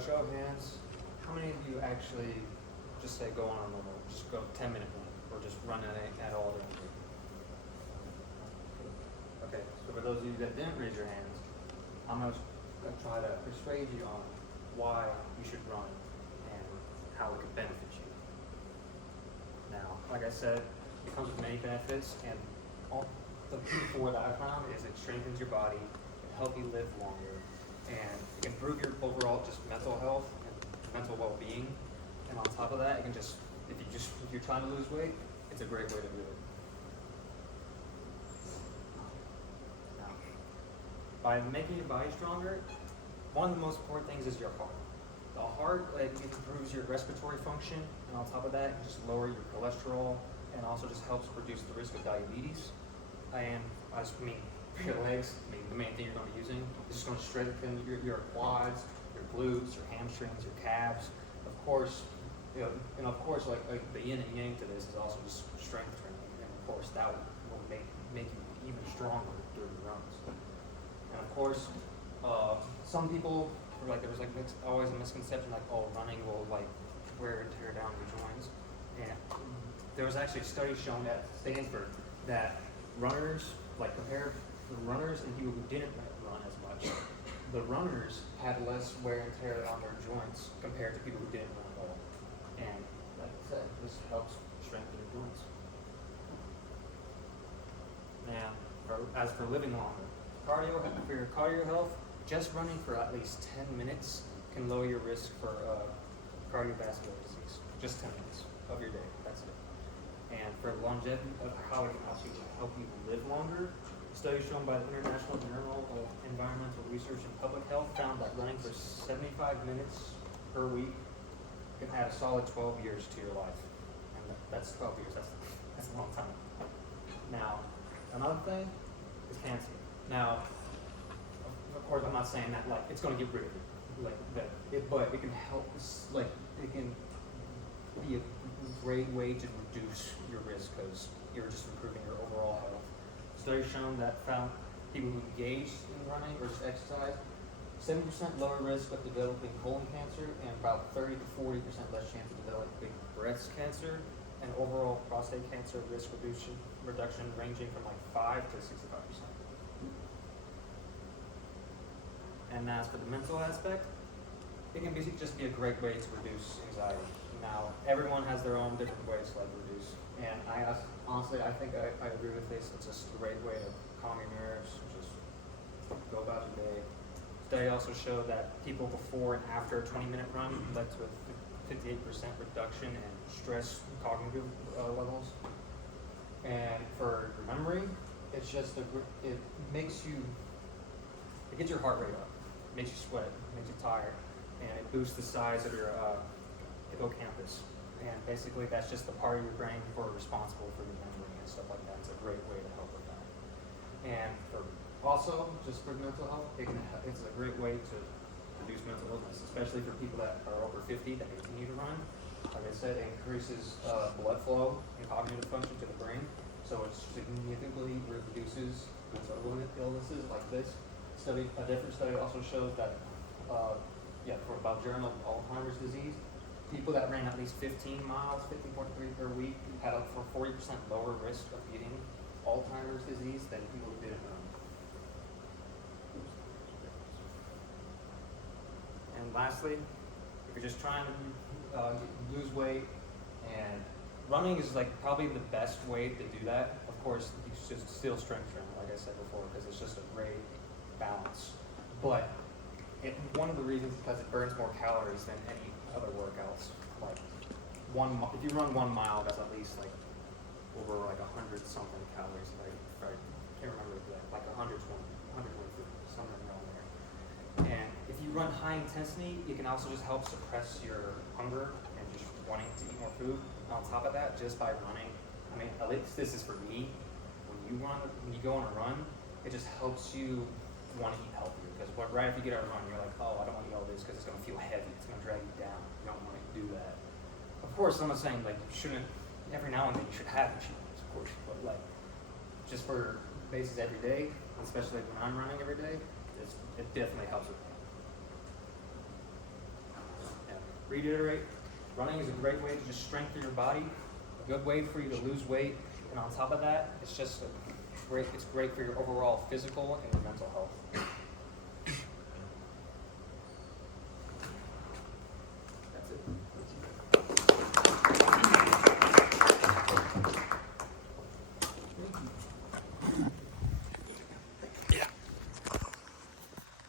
show of hands, how many of you actually just say go on a normal, just go 10-minute run, or just run at all during the week? Okay, so for those of you that didn't raise your hands, I'm going to try to persuade you on why you should run and how it could benefit you. Now, like I said, it comes with many benefits, and all the key for that I found is it strengthens your body, it helps you live longer, and it can improve your overall just mental health and mental well-being. And on top of that, it can just, if you're trying to lose weight, it's a great way to do it. Now, by making your body stronger, one of the most important things is your heart. The heart, it improves your respiratory function, and on top of that, it can just lower your cholesterol, and also just helps reduce the risk of diabetes. And for your legs, the main thing you're going to be using is just going to strengthen your quads, your glutes, your hamstrings, your calves. Of course, like the yin and yang to this is also just strength training, and of course that will make you even stronger during the runs. And of course, some people there was always a misconception running will wear and tear down your joints. And there was actually a study shown at Stanford that runners, compared to runners and people who didn't run as much, the runners had less wear and tear on their joints compared to people who didn't run at all. And like I said, this helps strengthen your joints. Now, as for living longer, for your cardio health, just running for at least 10 minutes can lower your risk for cardiovascular disease. Just 10 minutes of your day, that's it. And for longevity, of how it can actually help you live longer, studies shown by the International Journal of Environmental Research and Public Health found that running for 75 minutes per week can add a solid 12 years to your life. And that's 12 years, that's a long time. Now, another thing is cancer. Now, of course, I'm not saying that it's going to get rid of it, but it can help. It can be a great way to reduce your risk because you're just improving your overall health. Studies shown that found people who engage in running or just exercise 7% lower risk of developing colon cancer and about 30 to 40% less chance of developing breast cancer, and overall prostate cancer risk reduction ranging from 5 to 65%. And as for the mental aspect, it can just be a great way to reduce anxiety. Now, everyone has their own different ways to reduce, and honestly, I think I agree with this. It's just a great way to calm your nerves, just go about your day. Study also showed that people before and after a 20-minute run led to a 58% reduction in stress cognitive levels. And for your memory, it gets your heart rate up. It makes you sweat, it makes you tired, and it boosts the size of your hippocampus. And basically, that's just the part of your brain responsible for your memory and stuff like that. It's a great way to help with that. And just for mental health, it's a great way to reduce mental illness, especially for people that are over 50 that continue to run. Like I said, it increases blood flow and cognitive function to the brain, so it significantly reduces mental illnesses like this. A different study also shows that, for about Journal of Alzheimer's disease, people that ran at least 15 miles, 15.3 per week, had a 40% lower risk of getting Alzheimer's disease than people who didn't run. And lastly, if you're just trying to lose weight, and running is probably the best way to do that. Of course, you should still strength train, like I said before, because it's just a great balance. But one of the reasons is because it burns more calories than any other workouts. If you run 1 mile, that's at least over 100 something calories. I can't remember exactly, 120, somewhere around there. And if you run high intensity, it can also just help suppress your hunger and just wanting to eat more food. And on top of that, just by running, at least this is for me, when you go on a run, it just helps you want to eat healthier, because right after you get out of run, you're like, oh, I don't want to eat all this because it's going to feel heavy, it's going to drag you down. You don't want to do that. Of course, I'm not saying you shouldn't, every now and then you should have cheat meals, of course, but just for basis every day, especially when I'm running every day, it definitely helps with that. reiterate, running is a great way to just strengthen your body, a good way for you to lose weight, and on top of that, it's just it's great for your overall physical and your mental health.